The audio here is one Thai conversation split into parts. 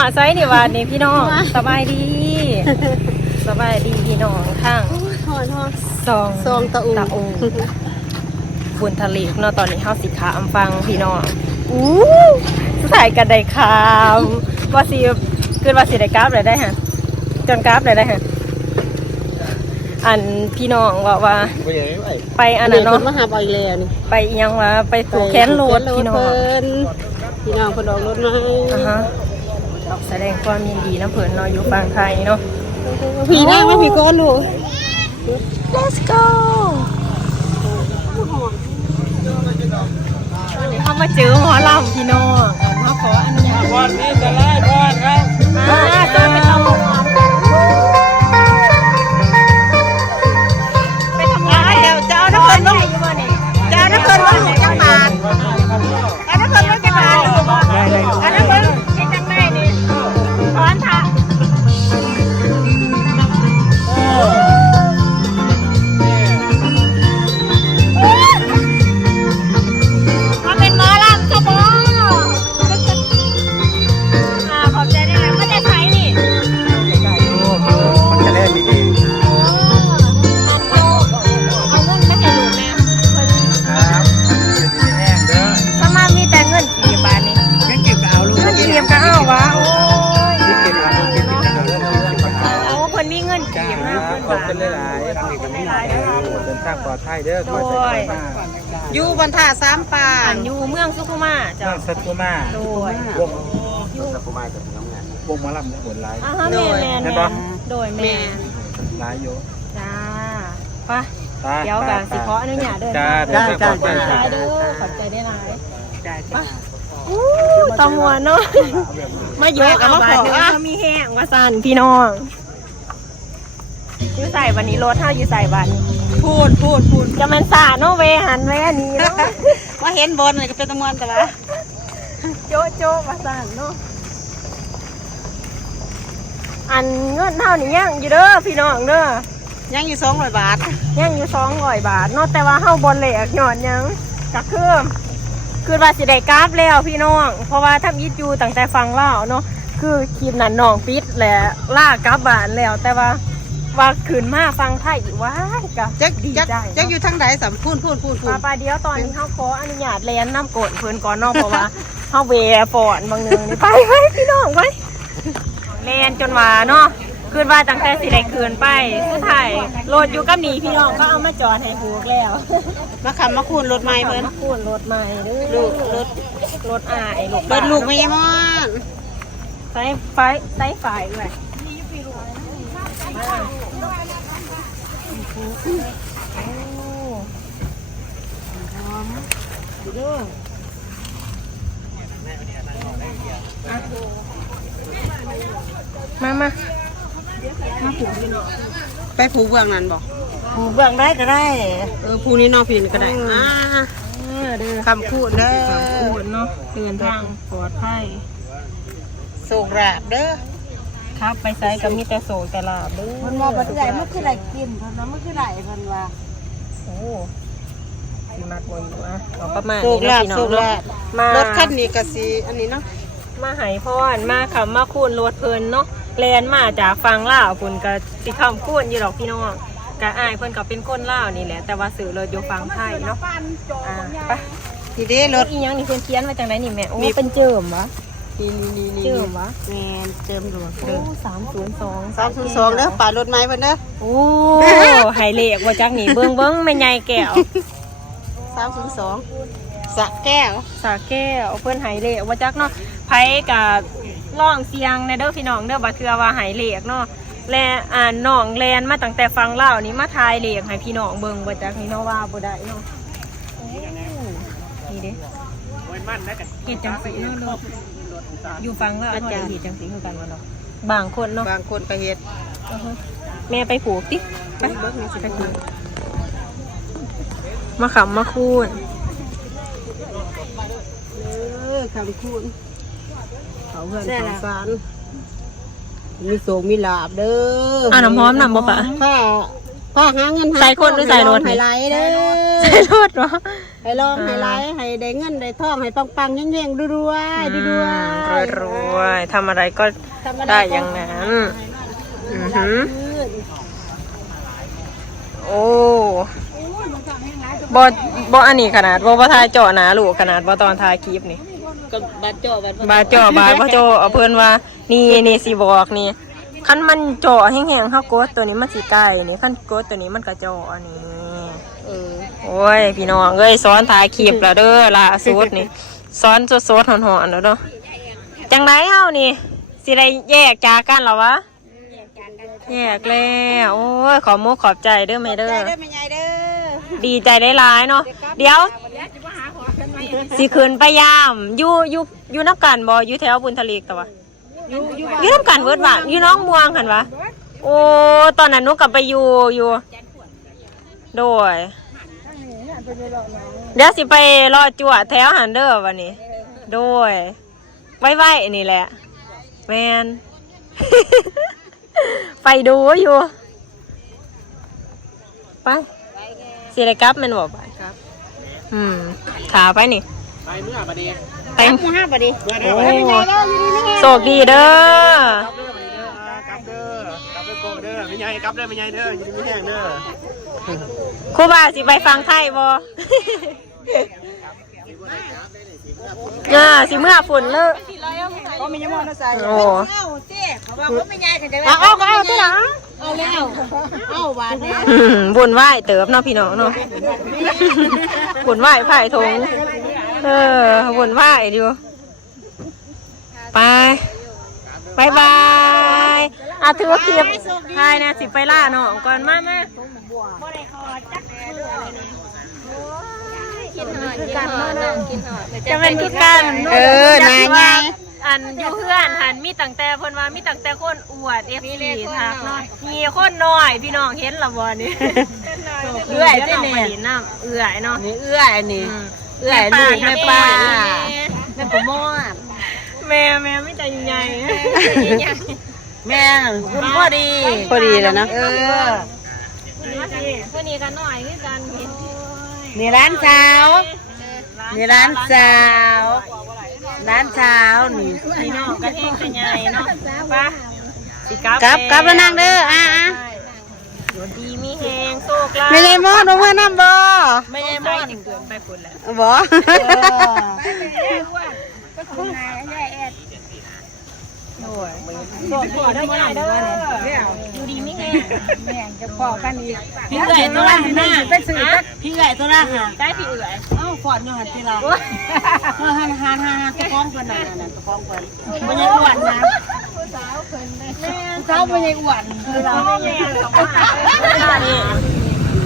สีหัวไซนี่วานนี่พี่น้องสบายดีสบายดีพี่น้องข้างหอนหอนซองซองตะอูตะอูบุญทะเลเนาะตอนนี้เฮาสิขามฟังพี่น้องอู้ใส่กันได้คามว่าสิคือว่าสิได้กราฟเลยได้ฮะจนกราฟเลยได้ฮะอันพี่น้องว่าว่า ไปอันนั้นเนาะมาหาเอาอีกแลนี่ไปอิหยังว่าไปผูกแขนโลดพี่น้องพิ่นพี่น้องเพิ่นออกรถมาอ่าฮะแสดงความยินดีนะเพิ่นเนาะอยู่ฝั่งไทยเนาะพี่นั่งมาพี่ก้อนลูก Let's go วันนี้เขามาเจอหมอลำพี่น้องมาขออนุญาตบอลนี่จะไล่บอลครับอ่าเจอไปทำ เด้อคอยใจมากอยู่บนท่าสามปาอันนอยู่เมืองสุขุมาจ้ะน้องสัตว์มาโดย วงสัตว์มาจากน้ำงานวงมาลำเนี่ยหมดลาย อ่าฮะแม่แม่เห็นแม่ปะโดยแม่แม่ลายโยจ้าไปเดี๋ยวกับสิขออนุญาตเดินจ้าทางเดินทางปลอดภัยขจ้าอบใจเด้อขอบใจได้หลายอู้ตำมวนเนาะมาอยู่เอาบาดเดี๋ยวเขามีแห้งว่าสั่นพี่น้องอ ยู่ใส่วันนี้รถเท่าอยู่ใส่วันพูดพูดพูดจะมันสาเนาะเวหันไว้อันนี้เนาะว่าเห็นบนนี่ก็เป็นตะมวนแต่ว่าโจ๊ะโจ๊ะมาสานเนาะอันเงินเท่านี้ยังอยู่เด้อพี่น้องเด้อยังอยู่สองร้อยบาทยังอยู่สองร้อยบาทเนาะแต่ว่าเฮาบนเหล็กหย่อนยังก็คือคือว่าสิได้กราฟแล้วพี่น้อง เพราะว่าทำยิดอยู่ตั้งแต่ฟังเล่าวเนาะคือคลิปนั้นน้องปิดแหละล่ากลับบ้านแล้วแต่ว่า ว่าขืนมาฟังไทยอีกว้ายกะจักดีจักใจจักอเนาะยู่ทางใดสามพูนพูนพูนพูปานปาเดียวตอนนี้เขาขออนุญาตเรียนน้ำกดเพิ่นก่อนเนอกเพราะว่าเขาเวฟอนบางเนืองนี่ไปไปพี่น้องไปเรียนจนว่าเนาะคืนว่าตั้งแต่สิได้คืนไปสุดท้ายรถอยู่กับหนีพี่น้องก็เอามาจอดให้ผูกแล้วมาขับมาคูนรถไม้เพิ่นมาคูนรถใหม่เด้อลูกรถรถอายลูกรถลูกไม่ยมอนใส่ไฟใส่ไฟด้วย มามามาผูกพี่น้องไปผูเบื้องนั้นบอกผูกเบื้องได้ก็ได้ เออผูนี้เนอกพี่นี่ก็ได้อืมอ่าเออเด้อคำคูดเด้อขูดเนาะเดินทางปลอดภัยสูงราบเด้อ ครับไปไซกับมีแต่โศกแต่ลาบเด้อมันมองไปที่ไหนมันคือไหนกินเพิ่นนะมันคือไหนเพิ่นว่าโอ้สิมักบ่อยู่อะเอาประมาณสูงนี้ราเนาะบพี่น้อสูงงเนาะราบมารถคันนี้ก็สิอันนี้เนาะมาไหพรมาคำมาคูนรถเพลินเนาะแลนมาจากฟังลาวพุ่นก็สิคำคูนอยู่ดอกพี่น้องกะอายเพิ่นก็เป็นคนลาวนี่แหละ แต่ว่าสื่อรถอยู่ฟังไทยเนาะอ่าไปทีเด้รรถถอีหยังนี่เพิ่นเขียนไว้จังไดนี่แม่โอ้มีเป็นเจิมวะ นี่นี่นี่เจิมวะแมนเจิมหลวงโอ้เด้อสามศูนย์สองสามศูนย์สองเด้อป่ารถไม้เพิ่นเด้อโอ้ไฮเลกว่าจักนี่เบิ่งเบิ่งแม่ใหญ่แก้วสามศูนย์สองสระแก้วสาแก้วเพิ่นไฮเลกว่าจักเนาะไผกับร้องเสียงในเด้อพี่น้องเด้อบ่เทื่อว่าไฮเลกเนาะและอ่านน้องแลนมาตั้งแต่ฟังเล่าวนี่มาทายเลกให้พี่น้องเบิ่งบ่จักนี่เนาะว่าบ่ได้เนาะโอ้นี่เด้เฮ็ดจังซี่เนาะเนาะ อยู่ฟังแล้วเฮาได้เฮ็ดจังซี่คือกันบ่เนาะบางคนเนาะบางคนก็เฮ็ดอือฮึแม่ไปผูกติไปเบิ่งนี่สิไปกินมาขำมาคูนเออคำคูณเขาเพื่อนเขาฟานมีโศกมีลาบเด้ออ่าน้ำหอมนำบ่ปะถ้า พ่อหาเงินหาใส่คนหรือใส่รถ ให้ไหลเด้อใส่รถวะ ให้ลองให้ไหลให้ได้เงินได้ทองให้ปังๆแย่งๆรวยๆรวยรวยรวยๆทำอะไรก็ได้อย่างนั้น อือหือ โอ้บอบออันนี้ขนาดบอบอทายเจาะหนาลูกขนาดบอตอนทายคลิปนี่ก็บัดจ่อบัดบาเจาะบาบาเจาะเอาเพิ่นว่า นี่นี่สิบอกนี่ คันมันเจาะแห้งๆเฮากดตัวนี้มันสิใกล้นี่คันกดตัวนี้มันก็เจาะนี่เออโอ้ยพี่น้องเอ้ยสอนถ่ายคลิปแล้วเด้อล่าสุดนี่สอนสดๆหอนๆแล้วเด้อจังไดเฮานี่สิได้แยกจากกันเหรอวะแยกแล้วโอ้ยขอมุกขอบใจเด้อแม่เด้อได้แม่ใหญ่เด้อดีใจได้หลายเนาะเดี๋ยวสิคืนไปยามอยู่อยู่อยู่น้ำกันบ่อยู่แถวบุญทลีกแต่ว่า อยู่อยู่อยู่น้ำกันเวิร์ดว่ะอยู่น้องม่วงหันวะโอ้ตอนนั้นหนุกลับไปอยู่อยู่โดยเดี๋ยวสิไปรอจั่วแถวหันเดอร์วันนี้ โดยไว้ไว้นี่แหละแมนไปดูอยู่ ไปสิได้กลับแมันบอกไปอืมขาไปนี่ ไปเมื่อบัดนี้ ไปหมู่ห้าบ่ดิเมื่อเด้อโอ้บัดนี้โชคดีเด้อกลับเด้อกลับเด้อกลับเด้อโกเด้อไม่ใหญ่กลับเด้อไม่ใหญ่เด้ออยู่ดีไม่แห้งเด้อครูบาสิไปฟังไทยบ่อ่าสิเมื่อฝุ่นเลิกก็มียังมอนะใส่โอ้เอาเจ้เขาว่าบ่แม่ใหญ่ก็จะเอาเอาเอาที่หลังเอาแล้วเอาบาดนี้อืมบุญไหว้เติบเนาะพี่น้องเนาะบุญไหว้ไผ่ทง เออบุญไหว้อยู่ไปบายบายอะถือว่าคลิปทายนะสิไปล่าน้องก่อนมามาจะเป็นคือกันเออนาไงอันอยู่เพื่อนหันมีตั้งแต่เพิ่นว่ามีตั้งแต่คนอวดเอฟซีทักเนาะมีคนน้อยพี่น้องเห็นละบ่นี่เอื้อยเจ้เจ้าเนี่เนี่ยยน้ำเอื้อยเนาะนี่เอื้อยนี่อืม เอื้อยลูกแม่ป้าแม่ปมอดแม่แม่ไม่ใจใหญ่แม่คุณพอดีพอดีแล้วนะเออเพื่อนนี่กันหน่อยคือกันเห็นนี่ร้านเช้านี่ร้านเช้าร้านเช้านี่พี่น้องกันเองกันใหญ่เนาะไป้าสิกลับกลับกลับแล้วนั่งเด้ออะอะอยู่ดีมีแหงโช คลาภไม่ใช่มอดเมื่อน้ำบ่ไม่ใช่มอดเกินไปฝุ่นแล้วบ่โอ้ยโชคดีได้ง่ายเด้ออยู่ดีมีแหงพี่ไก่ตัวละหน้าไปซื้อพี่ไก่ตัวละค่ะได้พี่เอื่อยเอ้าฟอดอยู่หันที่เราเออหันหันหันหันตะกองเพิ่นน่ะนั่นตะกองเพิ่นบ่ยังอ้วนนะเขาบ่ยังอ้วนคือเรา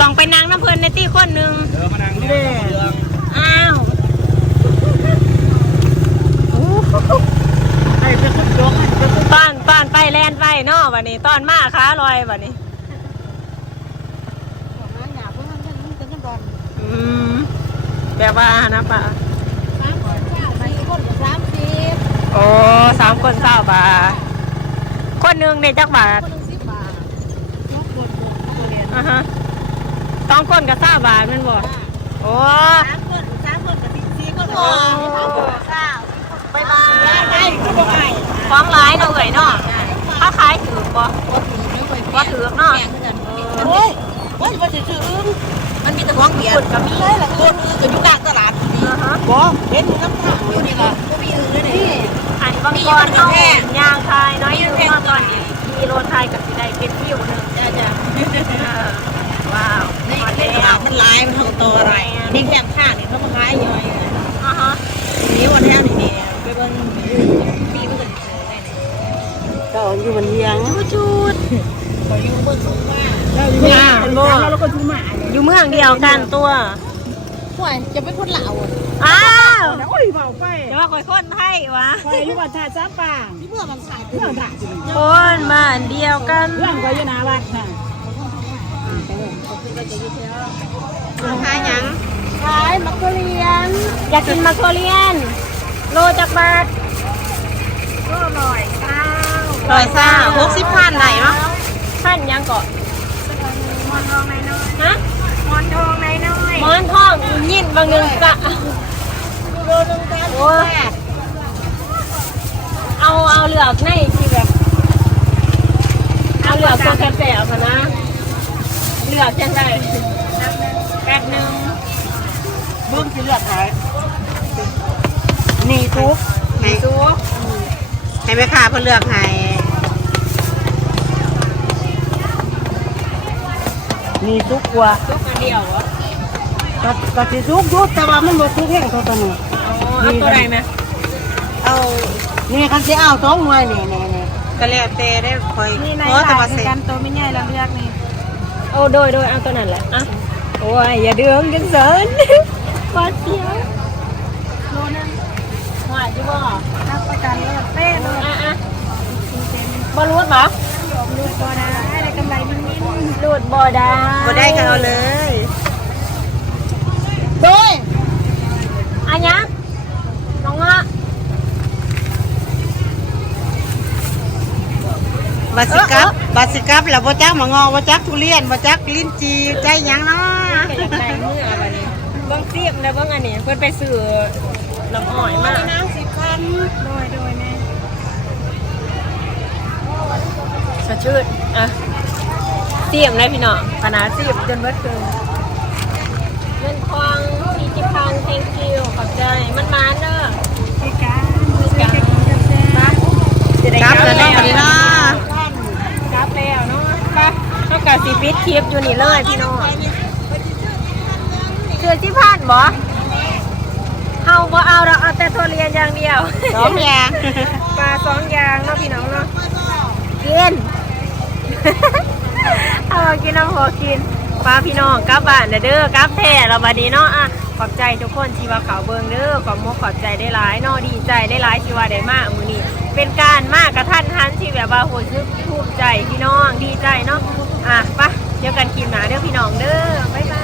ต้องไปนั่งน้ำเพลินในตี้คนหนึ่งเออมานั่งนี่เด้ออ้าวให้เป็นคนยกให้เป็นคนตอนตอนไปแลนไปเนาะวันนี้ตอนมาค้าลอยวันนี้หาเพิ่นมันเป็นกันดอนอืมแบบว่านะป่ะ3คน4คนก็30โอ้สามคนเศร้าบาทคนหนึ่งในจักบาทคนนึง10บาทยกคนตัวเรียนอ่าฮะ สองคนกับเศร้าบาทแมันบ่โอ้3คน3คนก็4คนก็9บ๊ายบายใช่ก็บ่ให้ฟ้องร้ายเนาะเอ่ยเนาะถ้าขายถือบ่ว่าถือเนาะโอ้ยโอ้ยบ่สิซื้ออึ้งมันมีแต่ของเบียร์ก็มีใช่ล่ะคนอื่นก็อยู่กลางตลาดนี่อ่าฮะบ่เห็นน้ำทางอยู่นี่ล่ะบ่มีอื่นเลยนี่อันบางคนเอายางทายน้อยอยู่เนาะตอนนี้มีโรนทายกับสิได้เป็นวิวหนึ่งจ้าจ้าเออว้าว นี่มาในแล้ตลาวดมันหลายมันเท่าตัวอะไรนี่แคบข้างนี่เขามาขายย่อยอ่าฮะนี่วันแท้นี่นี่ไปเบิ่งปีมันก็สิซื้อได้นี่ก็อยู่บนเฮียงจูดก็อยู่บนสูงมากงานบ่แล้วก็ทุ่มาอยู่เมืองเดียวกันตัวห่วยจะเป็นคนลาวอ้าวโอ้ยเบาไปเดี๋ยวว่าคอยคนไทยวะไปอยู่วัดท่าจ้าป่าที่เมื่อมันขายเมื่อถ่ายสิคนบ้านเดียวกันเรื่องก็อยู่หน้าวัดน่ะ ขายหยังขายมักทุเรียน อยากกินมาโคเรียน โลจากบาทก็อร่อยข้าวร้อยซ่าหกสิบพันไหนเนาะท่านยังเกาะหอนทองน้อยฮะมอนทองน้อยมอนทองยินบางหนึงจะโลนึงกันโอ้เอาเอาเหลือกในที่แบบเอาเหลือกตัวแสบๆอะนะ เหลือกจังไรแป๊บหนึงเบิ้งสิเลือกขายนี่ทุกให้ซูให้แม่ค้าเพิ่นเลือกให้นี่ทุกกว่าซุกอันเดียวเหรอก็ก็สิทุกอยุแต่ว่ามันบ่ทุกแห้งเท่าตัวนี้เอาตัวไหนไหมเอานี่คันสิเอาสองหน่วยนี่นี่นี่ก็แล้วแต่ได้คอยนี่ในเพราะแต่ขายว่าคือเสร็จกันตัวไม่ใหญ่เราเลือกนี่ โอ้โดยโดยเอาตัวนั้นแหละอะโอ้ยอย่าเดืองจังเสินหวาดเสียวโลนึงหวาดจิบ่รับประกันเลิศเป้เลยอะอะบอรูดปะลูกก็ได้ได้กำไรมันนิ่มรูดบอได้บ่ได้ก็เอาเลยโดยอันยังน้องอะ บาสิกับบาสิกับแล้วบ่จักมะงอบ่จักทุเรียนบ่จักลิ้นจีใจหยังเนาะอยากได้เมื่ออะไรนี้เบิ้งเสียมนะเบิ้งอันนี้เพื่อนไปซื้อน้ำอ้อยมาน้ำสิคันโดยโดยแม่สดชื่นอะเสียมได้พี่น้องขนาดเสียมจนเบิดเกินเงินทองสี่สิบพัน thank you ขอบใจมันมาเนอะ พี่การพี่การจะกินจะแซ่บ จะได้ กลับแล้วเนาะบัดนี้เนาะ กลับแล้วเนาะไป เท่ากับสีฟิตคลิปอยู่นี่เลยพี่น้องเสือที่ผ่านบ่เฮาบ่เอาเราเอาแต่ทุเรียนอย่างเดียวสองอย่างปลาสองอย่างเนาะพี่น้องเนาะกินเอามากินน้ำหัวกินปลาพี่น้องกลับบ้านเด้อเด้อกลับแท้เราบัดนี้เนาะอะขอบใจทุกคนที่ว่าเขาเบิงเด้อขอบมกขอบใจได้หลายเนาะดีใจได้หลายที่ว่าได้มากมื้อนี้ เป็นการมากกระทันหันที่แบบว่าโหยซึกภูมิใจพี่น้องดีใจเนาะอะปะเดี๋ยวกันกินหนาเด้อพี่น้องเด้อบ๊าย